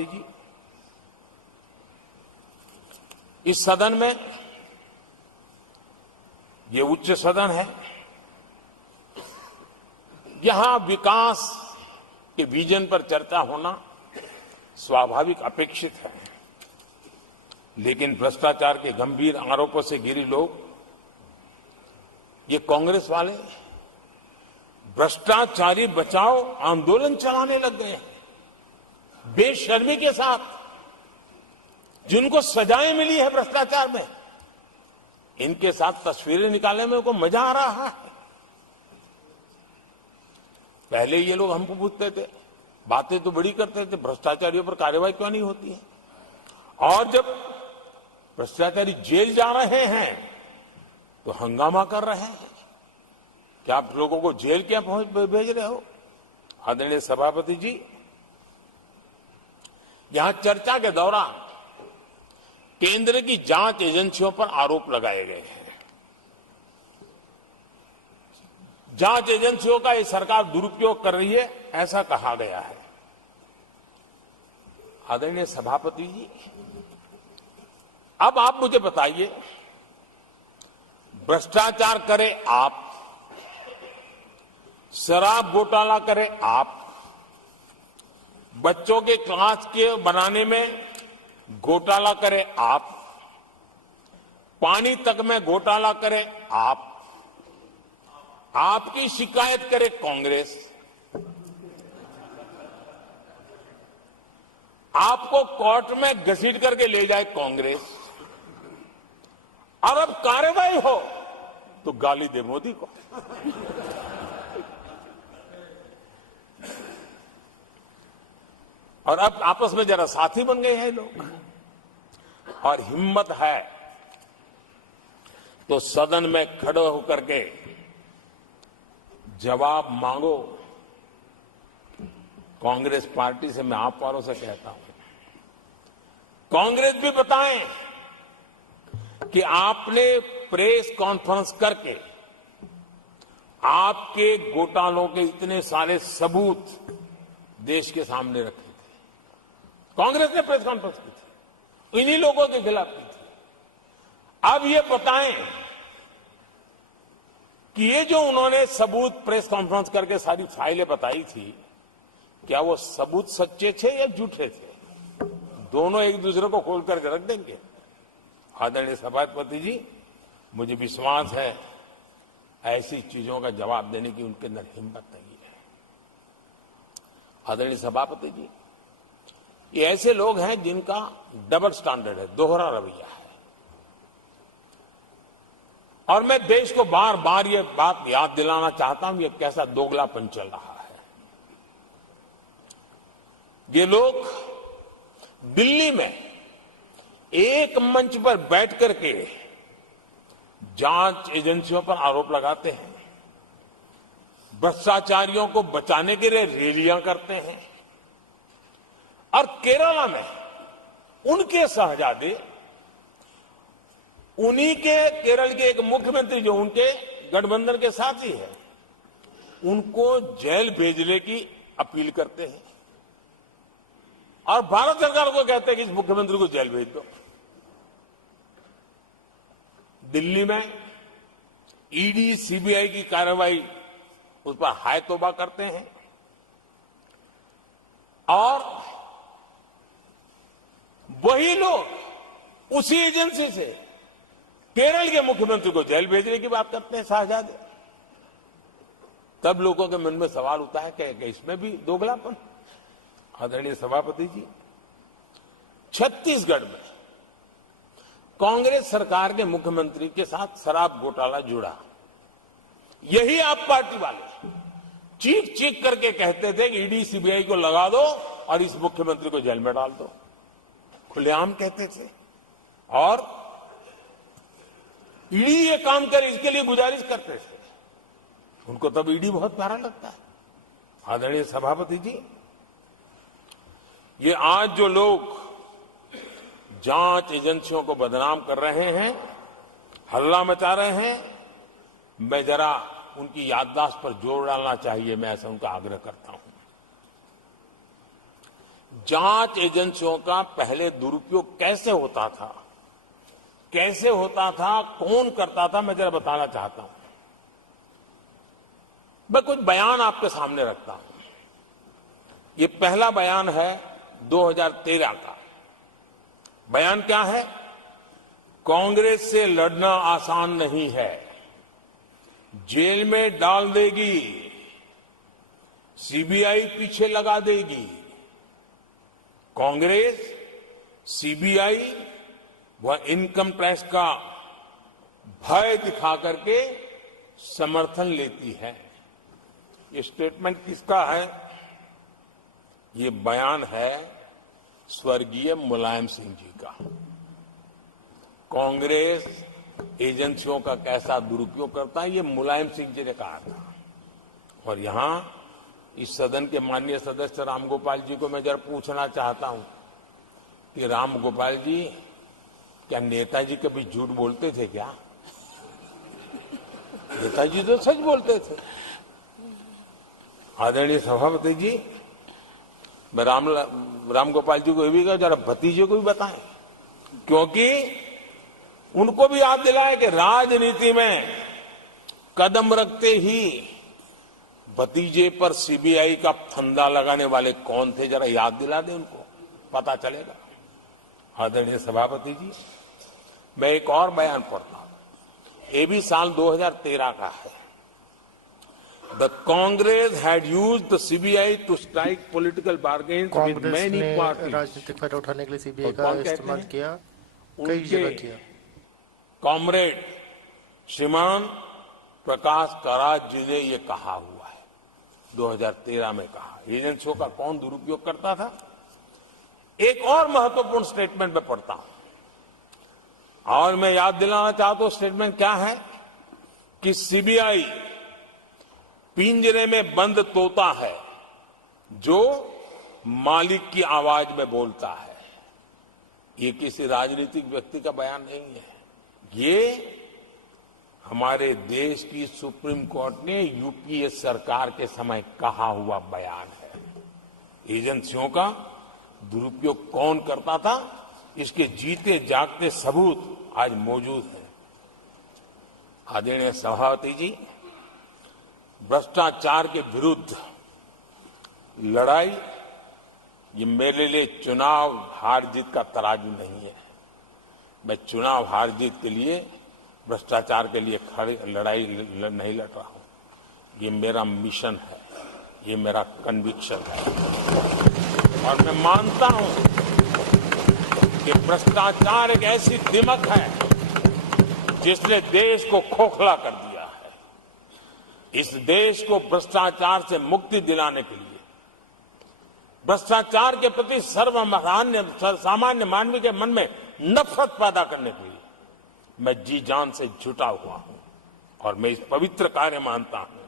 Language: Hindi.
सभापति जी, इस सदन में, ये उच्च सदन है, यहां विकास के विजन पर चर्चा होना स्वाभाविक अपेक्षित है, लेकिन भ्रष्टाचार के गंभीर आरोपों से घिरे लोग, ये कांग्रेस वाले भ्रष्टाचारी बचाओ आंदोलन चलाने लग गए हैं बेशर्मी के साथ। जिनको सजाएं मिली है भ्रष्टाचार में, इनके साथ तस्वीरें निकालने में उनको मजा आ रहा है। पहले ये लोग हमको पूछते थे, बातें तो बड़ी करते थे, भ्रष्टाचारियों पर कार्रवाई क्यों नहीं होती है? और जब भ्रष्टाचारी जेल जा रहे हैं तो हंगामा कर रहे हैं। क्या आप लोगों को जेल क्या भेज रहे हो? आदरणीय सभापति जी, यहां चर्चा के दौरान केंद्र की जांच एजेंसियों पर आरोप लगाए गए हैं। जांच एजेंसियों का ये सरकार दुरुपयोग कर रही है, ऐसा कहा गया है। आदरणीय सभापति जी, अब आप मुझे बताइए, भ्रष्टाचार करे आप, शराब घोटाला करे आप, बच्चों के क्लास के बनाने में घोटाला करे आप, पानी तक में घोटाला करे आप, आपकी शिकायत करे कांग्रेस, आपको कोर्ट में घसीट करके ले जाए कांग्रेस, और अब कार्रवाई हो तो गाली दे मोदी को। और अब आपस में जरा साथी बन गए हैं लोग, और हिम्मत है तो सदन में खड़े होकर के जवाब मांगो। कांग्रेस पार्टी से मैं आप वालों से कहता हूं, कांग्रेस भी बताएं कि आपने प्रेस कॉन्फ्रेंस करके आपके घोटालों के इतने सारे सबूत देश के सामने रखे थे। कांग्रेस ने प्रेस कॉन्फ्रेंस की थी, इन्हीं लोगों के खिलाफ की थी। अब ये बताएं कि ये जो उन्होंने सबूत प्रेस कॉन्फ्रेंस करके सारी फाइलें बताई थी, क्या वो सबूत सच्चे थे या झूठे थे? दोनों एक दूसरे को खोल करके रख देंगे। आदरणीय सभापति जी, मुझे विश्वास है ऐसी चीजों का जवाब देने की उनके अंदर हिम्मत नहीं है। आदरणीय सभापति जी, ये ऐसे लोग हैं जिनका डबल स्टैंडर्ड है, दोहरा रवैया है। और मैं देश को बार बार ये बात याद दिलाना चाहता हूं, ये कैसा दोगलापन चल रहा है। ये लोग दिल्ली में एक मंच पर बैठ करके जांच एजेंसियों पर आरोप लगाते हैं, भ्रष्टाचारियों को बचाने के लिए रैलियां करते हैं, और केरला में उनके शहजादे, उन्हीं के केरल के एक मुख्यमंत्री जो उनके गठबंधन के साथी है, उनको जेल भेजने की अपील करते हैं, और भारत सरकार को कहते हैं कि इस मुख्यमंत्री को जेल भेज दो। दिल्ली में ईडी सीबीआई की कार्रवाई उस पर हाय तौबा करते हैं, और वही लोग उसी एजेंसी से केरल के मुख्यमंत्री को जेल भेजने की बात करते हैं, शहजादे। तब लोगों के मन में सवाल उठता है कि इसमें भी दोगलापन। आदरणीय सभापति जी, छत्तीसगढ़ में कांग्रेस सरकार के मुख्यमंत्री के साथ शराब घोटाला जुड़ा। यही आप पार्टी वाले चीख चीख करके कहते थे कि ईडी सीबीआई को लगा दो और इस मुख्यमंत्री को जेल में डाल दो, खुलेआम कहते थे। और ईडी ये काम करे इसके लिए गुजारिश करते थे। उनको तब ईडी बहुत प्यारा लगता है। आदरणीय सभापति जी, ये आज जो लोग जांच एजेंसियों को बदनाम कर रहे हैं, हल्ला मचा रहे हैं, मैं जरा उनकी याददाश्त पर जोर डालना चाहिए, मैं ऐसा उनका आग्रह करता हूं। जांच एजेंसियों का पहले दुरुपयोग कैसे होता था, कौन करता था, मैं जरा बताना चाहता हूं। मैं कुछ बयान आपके सामने रखता हूं। ये पहला बयान है 2013 का। बयान क्या है? कांग्रेस से लड़ना आसान नहीं है, जेल में डाल देगी, सीबीआई पीछे लगा देगी। कांग्रेस सीबीआई व इनकम टैक्स का भय दिखा करके समर्थन लेती है। ये स्टेटमेंट किसका है? ये बयान है स्वर्गीय मुलायम सिंह जी का। कांग्रेस एजेंसियों का कैसा दुरुपयोग करता है, ये मुलायम सिंह जी ने कहा था। और यहां इस सदन के माननीय सदस्य रामगोपाल जी को मैं जरा पूछना चाहता हूं कि रामगोपाल जी, क्या नेताजी कभी झूठ बोलते थे क्या? नेताजी तो सच बोलते थे। आदरणीय सभापति जी, मैं रामगोपाल जी को ये भी कहा, जरा भतीजे को भी बताएं, क्योंकि उनको भी याद दिलाए कि राजनीति में कदम रखते ही भतीजे पर सीबीआई का फंदा लगाने वाले कौन थे, जरा याद दिला दें उनको, पता चलेगा। आदरणीय सभापति जी, मैं एक और बयान पढ़ता हूं। ये भी साल 2013 का है। The Congress had used the CBI to strike political bargains with many parties. राजनीतिक फायदा उठाने के लिए सीबीआई का इस्तेमाल किया, कई जगह किया। कॉमरेड श्रीमान प्रकाश करात जी ने ये कहा हुआ है, 2013 में कहा। एजेंसियों का कौन दुरुपयोग करता था? एक और महत्वपूर्ण स्टेटमेंट में पढ़ता हूं और मैं याद दिलाना चाहता हूं। स्टेटमेंट क्या है कि सीबीआई पिंजरे में बंद तोता है जो मालिक की आवाज में बोलता है। ये किसी राजनीतिक व्यक्ति का बयान नहीं है, ये हमारे देश की सुप्रीम कोर्ट ने यूपीए सरकार के समय कहा हुआ बयान है। एजेंसियों का दुरुपयोग कौन करता था, इसके जीते जागते सबूत आज मौजूद है। आदरणीय सभापति जी, भ्रष्टाचार के विरुद्ध लड़ाई ये मेरे लिए चुनाव हार जीत का तराजू नहीं है। मैं चुनाव हार जीत के लिए, भ्रष्टाचार के लिए लड़ाई नहीं लड़ रहा हूं। ये मेरा मिशन है, ये मेरा कन्विक्शन है। और मैं मानता हूं कि भ्रष्टाचार एक ऐसी दिमक है जिसने देश को खोखला कर दिया है। इस देश को भ्रष्टाचार से मुक्ति दिलाने के लिए, भ्रष्टाचार के प्रति सामान्य मानवीय के मन में नफरत पैदा करने के लिए मैं जी जान से जुटा हुआ हूं और मैं इस पवित्र कार्य मानता हूं